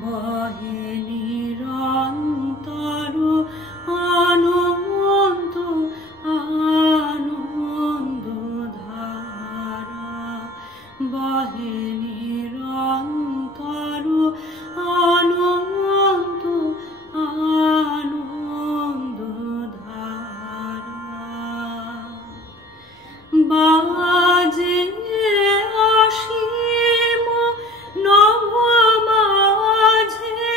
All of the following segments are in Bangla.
বহে নিরন্তর অনন্ত আনন্দ ধারা, বহে নিরন্তর অনন্ত আনন্দ ধারা। বাজে অসীম নভ মাঝে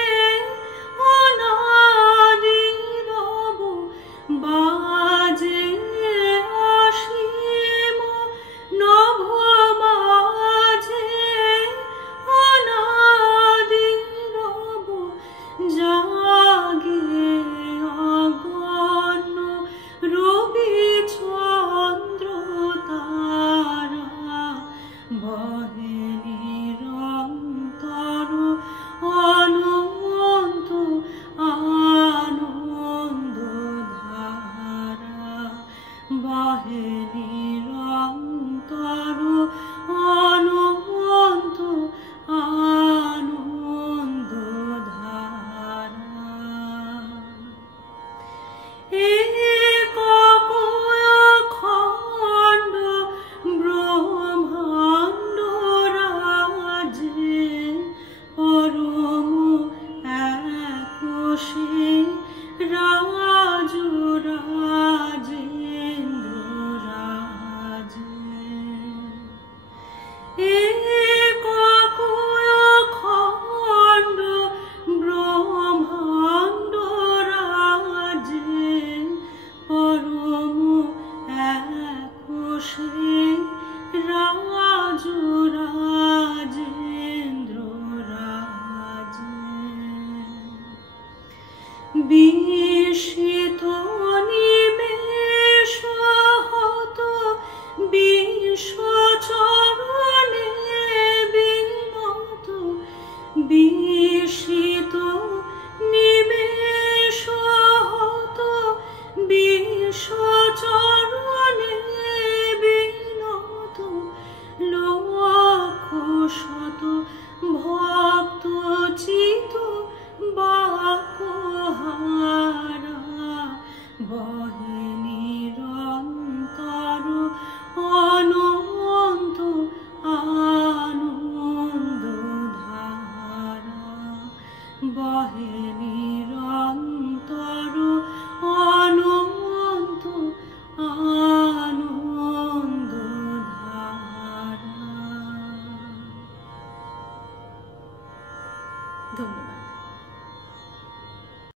অনাদি রব, বাজে অসীম নভ মাঝে অনাদি রব, জাগে অগণ্য রবি চন্দ্র তারা, বহে নিরন্তর অনন্ত আনন্দ ধারা, বহে নিরন্তর অনন্ত আনন্দ ধারা। একক অখণ্ড ব্রহ্মাণ্ড রাজে, পরম একোষে রাজু রাজেন্দ্র রাজে। একক অখণ্ড ব্রহ্মাণ্ড রাজে, পরম একোষে রাজু রাজেন্দ্র রাজে। বিস্মিত নিমেষ হত বিশ্বচরণে বিনত, বিস্মিত নিমেষ হত বিশ্বচরণে বিনত, লক্ষ শত ভক্ত চিত বাকহারা, বহে নিরন্তর অনন্ত আনন্দ ধারা, বহে নিরন্তর অনন্ত আনন্দ ধারা। ধন্যবাদ।